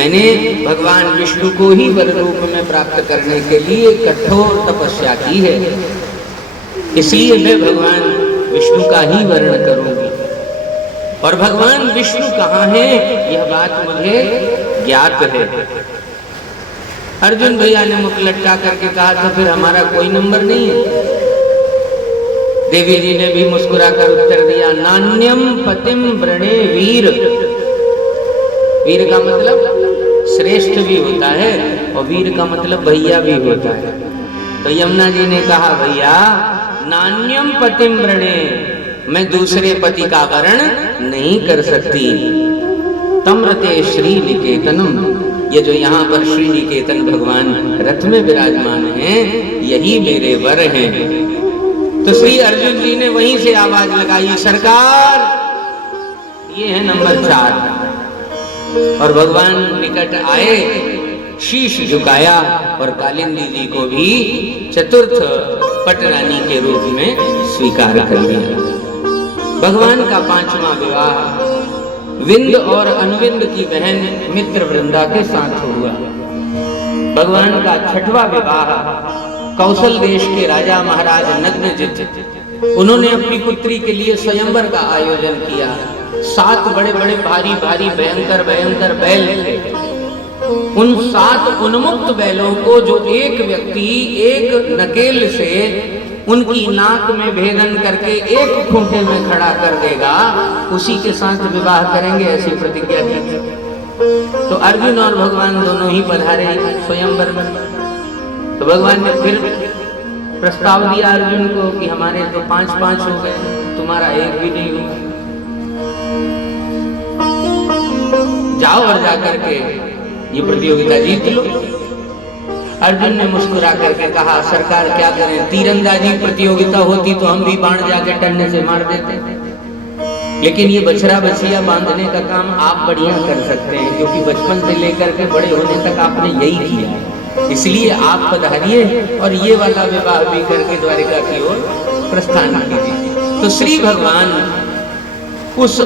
मैंने भगवान विष्णु को ही वर रूप में प्राप्त करने के लिए कठोर तपस्या की है, इसलिए मैं भगवान विष्णु का ही वर्ण करूंगी। और भगवान विष्णु कहाँ है यह बात मुझे ज्ञात है। अर्जुन भैया ने मुख लटका करके कहा था फिर हमारा कोई नंबर नहीं है। देवी जी ने भी मुस्कुराकर उत्तर दिया, नान्यम पतिम व्रणे वीर। वीर का मतलब श्रेष्ठ भी होता है और वीर का मतलब भैया भी होता है। तो यमुना जी ने कहा भैया नान्यम पतिम व्रणे, मैं दूसरे पति का वर्ण नहीं कर सकती। तम्रते श्री निकेतनम, ये जो यहाँ पर श्री निकेतन भगवान रथ में विराजमान हैं, यही मेरे वर हैं। तो श्री अर्जुन जी ने वहीं से आवाज लगाई, सरकार ये है नंबर 4। और भगवान निकट आए, शीश झुकाया और कालिंदी जी को भी चतुर्थ पटरानी के रूप में स्वीकार कर लिया। भगवान का 5वां विवाह विंद और अनुविंद की बहन मित्र वृंदा के साथ हुआ। भगवान का 6वां विवाह कौशल देश के राजा महाराज नग्नजित, उन्होंने अपनी पुत्री के लिए स्वयंवर का आयोजन किया। 7 बड़े बड़े भारी भारी भयंकर भयंकर बैल थे। उन 7 उन्मुक्त बैलों को जो एक व्यक्ति एक नकेल से उनकी नाक में भेदन करके एक खूंटे में खड़ा कर देगा, उसी के साथ विवाह करेंगे, ऐसी प्रतिज्ञा की। तो अर्जुन और भगवान दोनों ही पधारे स्वयंवर में। तो भगवान ने फिर प्रस्ताव दिया अर्जुन को कि हमारे तो 5-5 हो गए, तुम्हारा एक भी नहीं हुआ, जाओ और जाकर के ये प्रतियोगिता जीत लो। अर्जुन ने मुस्कुरा करके कहा, सरकार क्या करें, तीरंदाजी प्रतियोगिता होती तो हम भी बाण जाके टन्ने से मार देते, लेकिन ये बछड़ा बछिया बांधने का काम आप बढ़िया कर सकते हैं, क्योंकि बचपन से लेकर के बड़े होने तक आपने यही किया है, इसलिए आप पधारिए और ये वाला विवाह भी करके द्वारिका की ओर प्रस्थान कीजिए। तो श्री भगवान उस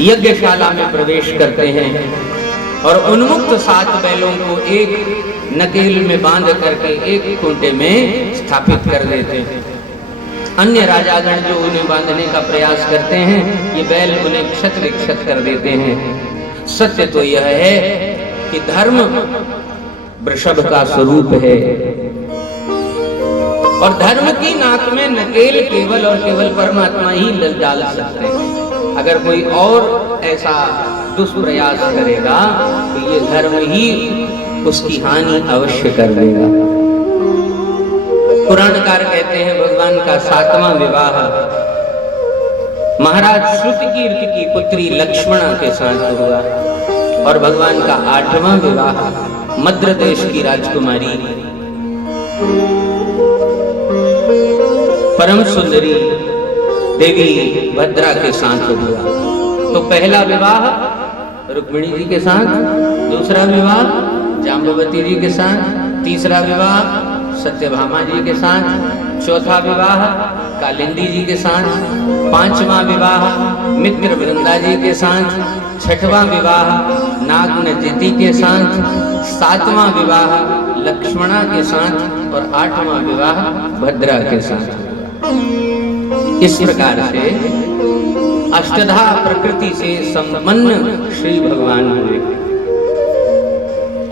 यज्ञशाला में प्रवेश करते हैं और उन्मुक्त 7 बैलों को एक नकेल में बांध करके एक खूंटे में स्थापित कर देते हैं। अन्य राजागण जो उन्हें बांधने का प्रयास करते हैं, ये बैल उन्हें क्षत विक्षत कर देते हैं। सत्य तो यह है कि धर्म वृषभ का स्वरूप है और धर्म की नाक में नकेल केवल और केवल परमात्मा ही डाल सकते हैं। अगर कोई और ऐसा दुष्प्रयास करेगा तो ये धर्म ही उसकी हानि अवश्य कर देगा। पुराणकार कहते हैं भगवान का 7वां विवाह महाराज श्रुतकीर्ति की पुत्री लक्ष्मणा के साथ हुआ और भगवान का 8वां विवाह मद्र देश की राजकुमारी परम सुंदरी देवी भद्रा के साथ हुआ। तो पहला विवाह रुक्मिणी जी के साथ, दूसरा विवाह जाम्बवती जी के साथ, तीसरा विवाह सत्यभामा जी के साथ, चौथा विवाह कालिंदी जी के साथ, 5वां विवाह मित्र वृंदा जी के साथ, 6वां विवाह नागनजिति के साथ, 7वां विवाह लक्ष्मणा के साथ और 8वां विवाह भद्रा के साथ। इस प्रकार से अष्टधा प्रकृति से संपन्न श्री भगवान हुए।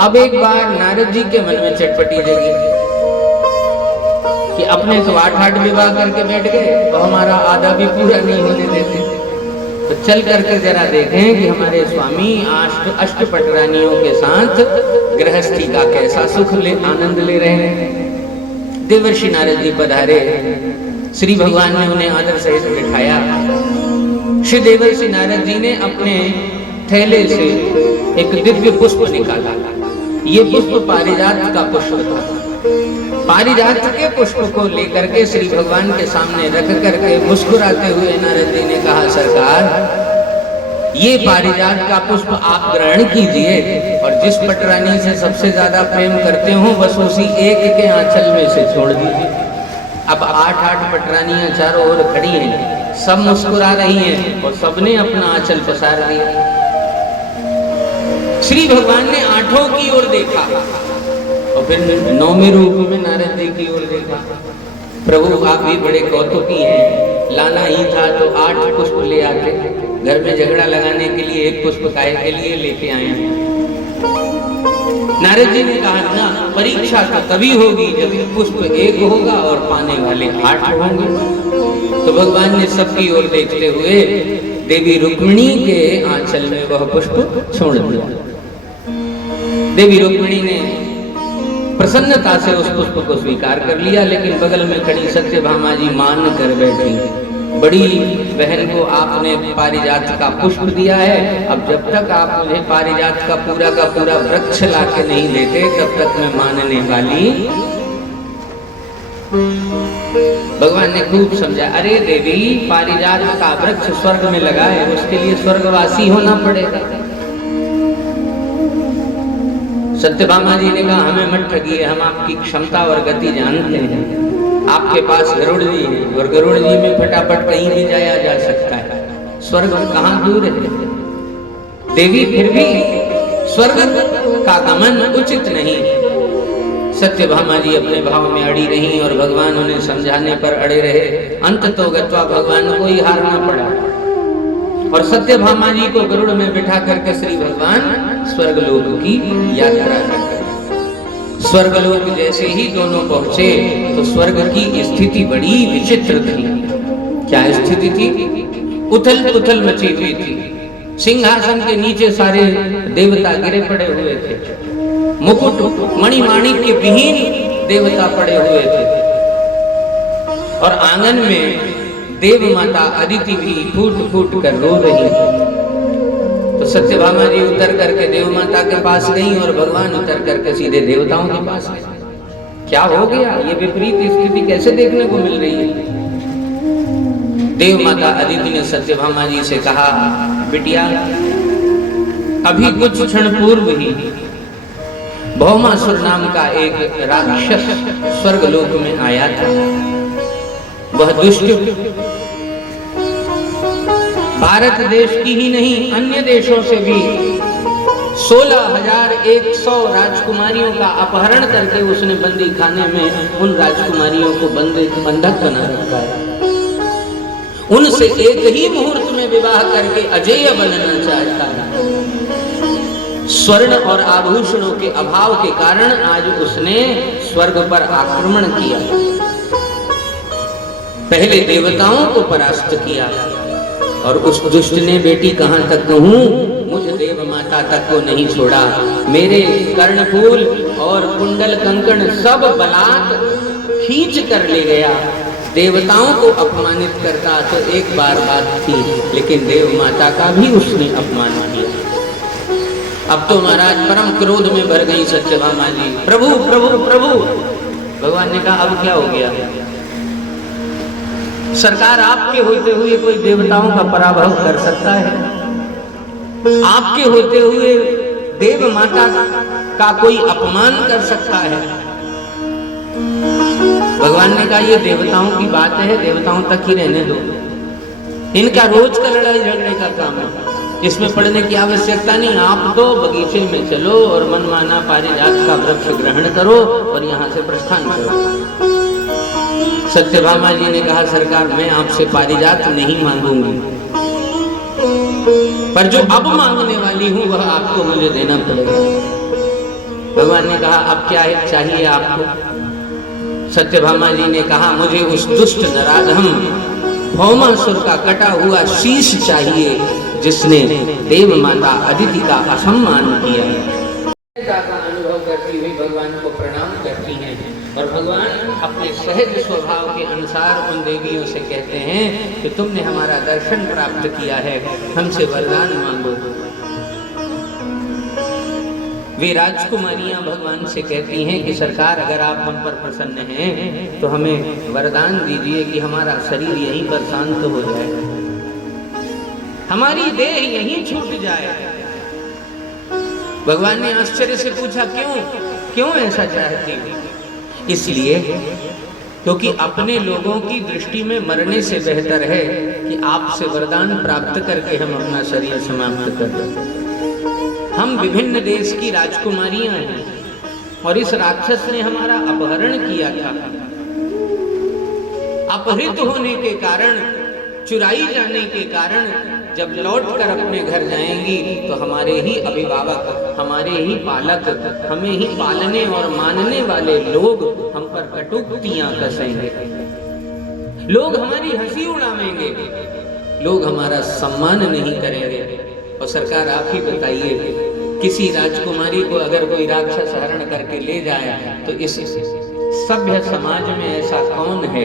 अब एक बार नारद जी के मन में चटपटी जगी कि अपने तो 8 विवाह करके बैठ गए तो हमारा आधा भी पूरा नहीं होने देते, तो चल करके जरा देखें कि हमारे स्वामी अष्ट पटरानियों के साथ गृहस्थी का कैसा सुख आनंद ले रहे हैं। देवर्षि नारद जी पधारे, श्री भगवान ने उन्हें आदर सहित बिठाया। श्री देवर्षि नारद जी ने अपने थैले से एक दिव्य पुष्प निकाला। ये पुष्प पारिजात का पुष्प था। पारिजात के पुष्प को लेकर के श्री भगवान के सामने रख करके मुस्कुराते हुए नारद जी ने कहा, सरकार ये पारिजात का पुष्प आप ग्रहण कीजिए और जिस पटरानी से सबसे ज्यादा प्रेम करते हो बस उसी एक के आंचल में से छोड़ दीजिए। अब 8 पटरानियां चारों ओर खड़ी हैं, सब मुस्कुरा रही हैं और सबने अपना आंचल पसार दिया। श्री भगवान ने आठों की ओर देखा और फिर 9वें रूप में नारद जी की ओर देखा। प्रभु आप भी बड़े कौतुकी हैं, लाना ही था तो 8 पुष्प ले आते, घर में झगड़ा लगाने के लिए 1 पुष्प काहे के लिए लेके आए हैं। नारद जी ने कहा ना, परीक्षा तो तभी होगी जब पुष्प 1 होगा और पाने वाले 8 होंगे। तो भगवान ने सबकी ओर देखते हुए देवी रुक्मिणी के आंचल में वह पुष्प छोड़ दिया। देवी रुक्मिणी ने प्रसन्नता से उस पुष्प को स्वीकार कर लिया, लेकिन बगल में खड़ी सत्यभामा जी मान कर बैठी, बड़ी बहन को आपने पारिजात का पुष्प दिया है, अब जब तक आप मुझे पारिजात का पूरा वृक्ष लाके नहीं देते तब तक मैं मानने वाली। भगवान ने खूब समझा, अरे देवी पारिजात का वृक्ष स्वर्ग में लगा है, उसके लिए स्वर्गवासी होना पड़ेगा। सत्यभामा जी ने कहा हमें मत ठगिए, हम आपकी क्षमता और गति जानते हैं। आपके पास गरुड़ जी है और गरुड़ जी में फटाफट कहीं भी जाया जा सकता है, स्वर्ग कहाँ दूर है। देवी फिर भी स्वर्ग का गमन उचित नहीं। सत्यभामा जी अपने भाव में अड़ी रही और भगवान उन्हें समझाने पर अड़े रहे। अंततो गत्वा भगवान को ही हारना पड़ा और सत्यभामा जी को गरुड़ में बिठा करके श्री भगवान स्वर्गलोक की यात्रा करते। स्वर्गलोक जैसे ही दोनों पहुंचे तो स्वर्ग की स्थिति बड़ी विचित्र थी। क्या स्थिति थी? उथल पुथल मची हुई थी। सिंहासन के नीचे सारे देवता गिरे पड़े हुए थे, मुकुट मणिमाणिक्य विहीन देवता पड़े हुए थे और आंगन में देव माता अदिति भी फूट फूट कर रो रही थी। तो सत्यभामा जी उतर करके देव माता के पास गई और भगवान उतर करके सीधे देवताओं के पास गए। क्या हो गया? ये विपरीत स्थिति कैसे देखने को मिल रही है? देव माता अदिति ने सत्यभामा जी से कहा, बिटिया अभी कुछ क्षण पूर्व ही भौमासुर नाम का एक राक्षस स्वर्गलोक में आया था। वह दुष्ट भारत देश की ही नहीं अन्य देशों से भी 16,100 राजकुमारियों का अपहरण करके उसने बंदी खाने में उन राजकुमारियों को बंधक बना रखा है। उनसे एक ही मुहूर्त में विवाह करके अजेय बनना चाहता है। स्वर्ण और आभूषणों के अभाव के कारण आज उसने स्वर्ग पर आक्रमण किया, पहले देवताओं को परास्त किया और उस दुष्ट ने बेटी कहां तक कहूं, मुझ देव माता तक को नहीं छोड़ा। मेरे कर्णफूल और कुंडल कंकण सब बलात् खींच कर ले गया। देवताओं को अपमानित करता तो एक बार बात थी, लेकिन देव माता का भी उसने अपमान किया। अब तो महाराज परम क्रोध में भर गई सत्यभामा जी। प्रभु प्रभु प्रभु, भगवान ने कहा अब क्या हो गया? सरकार आपके होते हुए कोई देवताओं का पराभव कर सकता है? आपके होते हुए देव माता का कोई अपमान कर सकता है? भगवान ने कहा ये देवताओं की बात है, देवताओं तक ही रहने दो। इनका रोज का लड़ाई झगड़ने का काम है, इसमें पढ़ने की आवश्यकता नहीं। आप तो बगीचे में चलो और मनमाना पारिजात का वृक्ष ग्रहण करो और यहाँ से प्रस्थान करो। सत्यभामा जी ने कहा सरकार मैं आपसे पारिजात नहीं मांगूंगी, पर जो अब मांगने वाली हूं वह आपको मुझे देना पड़ेगा। भगवान ने कहा अब क्या चाहिए आपको? सत्यभामा जी ने कहा मुझे उस दुष्ट नराधम भौमासुर का कटा हुआ शीश चाहिए जिसने देव माता अदिति का असम्मान किया। का अनुभव करती हुई भगवान को प्रणाम करती हैं और भगवान अपने सहज स्वभाव के अनुसार उन देवियों से कहते हैं कि तुमने हमारा दर्शन प्राप्त किया है, हमसे वरदान मांगो। वे राजकुमारियां भगवान से कहती हैं कि सरकार अगर आप हम पर प्रसन्न हैं तो हमें वरदान दीजिए कि हमारा शरीर यहीं पर शांत हो जाए, हमारी देह यहीं छूट जाए। भगवान ने आश्चर्य से पूछा क्यों ऐसा चाहती हो? इसलिए क्योंकि अपने लोगों की दृष्टि में मरने से बेहतर है कि आपसे वरदान प्राप्त करके हम अपना शरीर समाप्त कर दें। हम विभिन्न देश की राजकुमारियां हैं और इस राक्षस ने हमारा अपहरण किया था। अपहृत होने के कारण, चुराई जाने के कारण जब लौट कर अपने घर जाएंगी तो हमारे ही अभिभावक, हमारे ही पालक, हमें ही पालने और मानने वाले लोग हम पर कटुक्तियां कसेंगे, लोग हमारी हंसी उड़ावेंगे, लोग हमारा सम्मान नहीं करेंगे। और सरकार आप ही बताइए, किसी राजकुमारी को अगर कोई राक्षस हरण करके ले जाए तो इस सभ्य समाज में ऐसा कौन है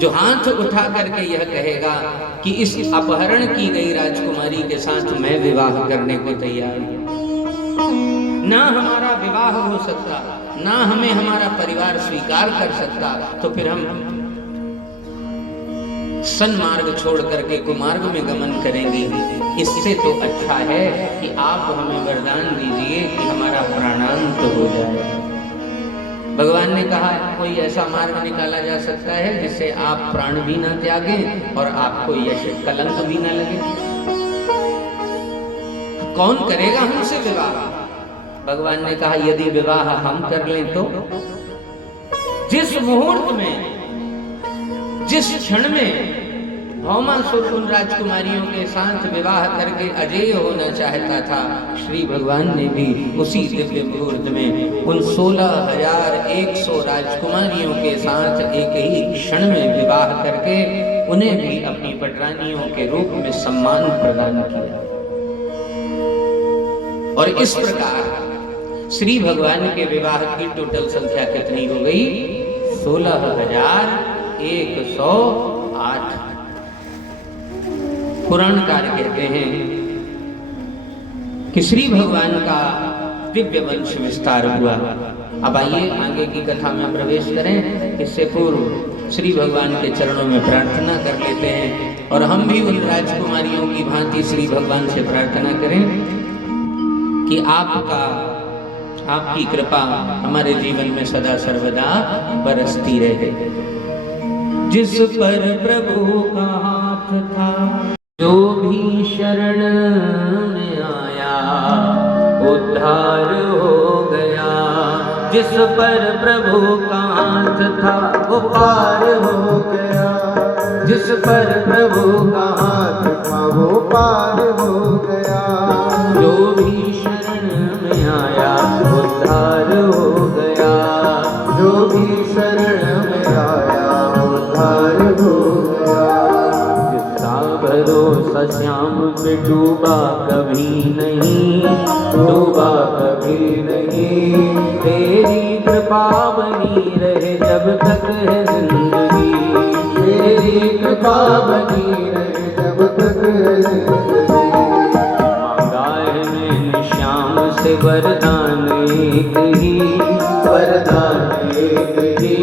जो हाथ उठा करके यह कहेगा कि इस अपहरण की गई राजकुमारी के साथ मैं विवाह करने को तैयार हूं। ना हमारा विवाह हो सकता, ना हमें हमारा परिवार स्वीकार कर सकता, तो फिर हम सन्मार्ग छोड़ करके कुमार्ग में गमन करेंगे। इससे तो अच्छा है कि आप हमें वरदान दीजिए कि हमारा प्राणांत हो जाए। भगवान ने कहा कोई ऐसा मार्ग निकाला जा सकता है जिससे आप प्राण भी ना त्यागें और आपको यश कलंक भी ना लगे। कौन करेगा हमसे विवाह? भगवान ने कहा यदि विवाह हम कर लें तो जिस मुहूर्त में, जिस क्षण में भौमासुर उन राजकुमारियों के साथ विवाह करके अजेय होना चाहता था, श्री भगवान ने भी उसी दिव्य मुहूर्त में उन 16,100 राजकुमारियों के साथ एक ही क्षण में विवाह करके उन्हें भी अपनी पटरानियों के रूप में सम्मान प्रदान किया। और इस प्रकार श्री भगवान के विवाह की टोटल संख्या कितनी हो गई? 16,108। पुराणकार कहते हैं कि श्री भगवान का दिव्य वंश विस्तार हुआ। अब आइए आगे की कथा में प्रवेश करें। इससे पूर्व श्री भगवान के चरणों में प्रार्थना कर लेते हैं और हम भी उन राजकुमारियों की भांति श्री भगवान से प्रार्थना करें कि आपकी कृपा हमारे जीवन में सदा सर्वदा बरसती रहे। जिस पर प्रभु का हाथ था, जो भी शरण में आया उद्धार हो गया। जिस पर प्रभु का हाथ था वो पार हो गया। जिस पर प्रभु का हाथ था वो पार हो गया। जो भी शरण में आया उद्धार हो गया। जो भी शरण में आया उद्धार हो गया। भरोसा श्याम पे डूबा कभी नहीं, डूबा कभी नहीं। तेरी कृपा बनी रहे जब तक है जिंदगी। तेरी कृपा बनी रहे जब तक है जिंदगी। मांगा है मैंने श्याम से वरदान एक ही, वरदान एक ही।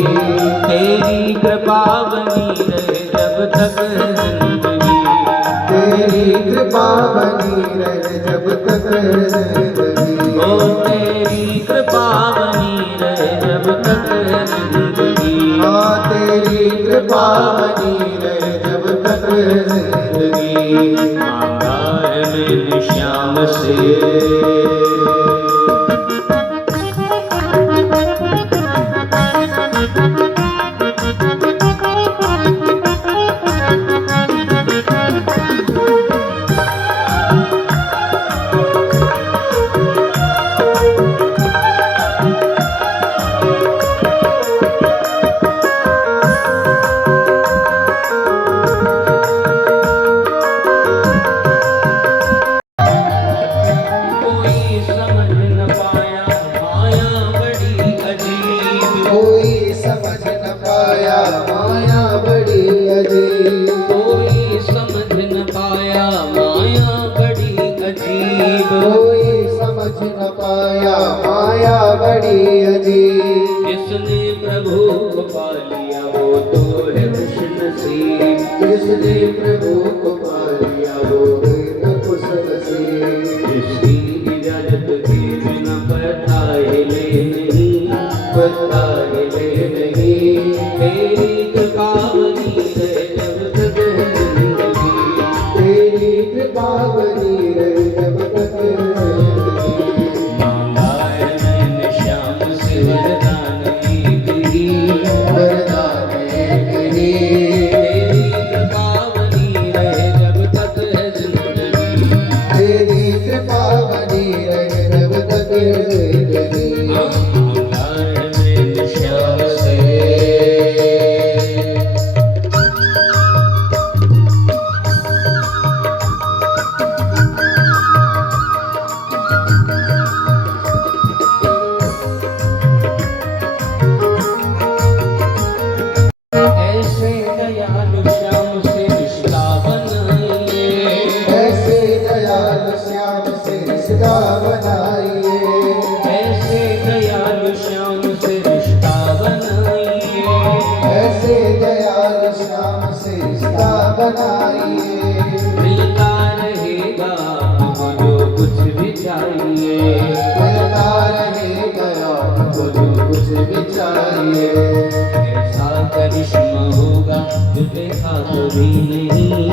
तेरी कृपा बनी रहे जब तक है जिंदगी। तेरी कृपा बनी रहे जब तक है जिंदगी। ओ तेरी कृपा बनी रहे जब तक है जिंदगी। हाँ तेरी कृपा बनी रहे जब तक है जिंदगी। मांगा है मैंने श्याम से। जिसने प्रभु को पा लिया वो तो है खुशनसीब। जिसने प्रभु को पा लिया वो है खुशनसीब। जिसकी इजाजत के बिना पता हिले नहीं, पता हिले नहीं। तेरी कृपा बनी रहे जब तक है जिंदगी। तेरी कृपा बनी रहे जब तक दयालु श्याम से रिश्ता बनाइए, ऐसे दयालु श्याम से रिश्ता बनाइए, ऐसे दयालु श्याम से रिश्ता बनाइए। मिलता रहेगा आपको जो कुछ भी चाहिए, मिलता रहेगा आपको जो कुछ भी चाहिए। ऐसा करिश्मा होगा जो देखा कभी नहीं,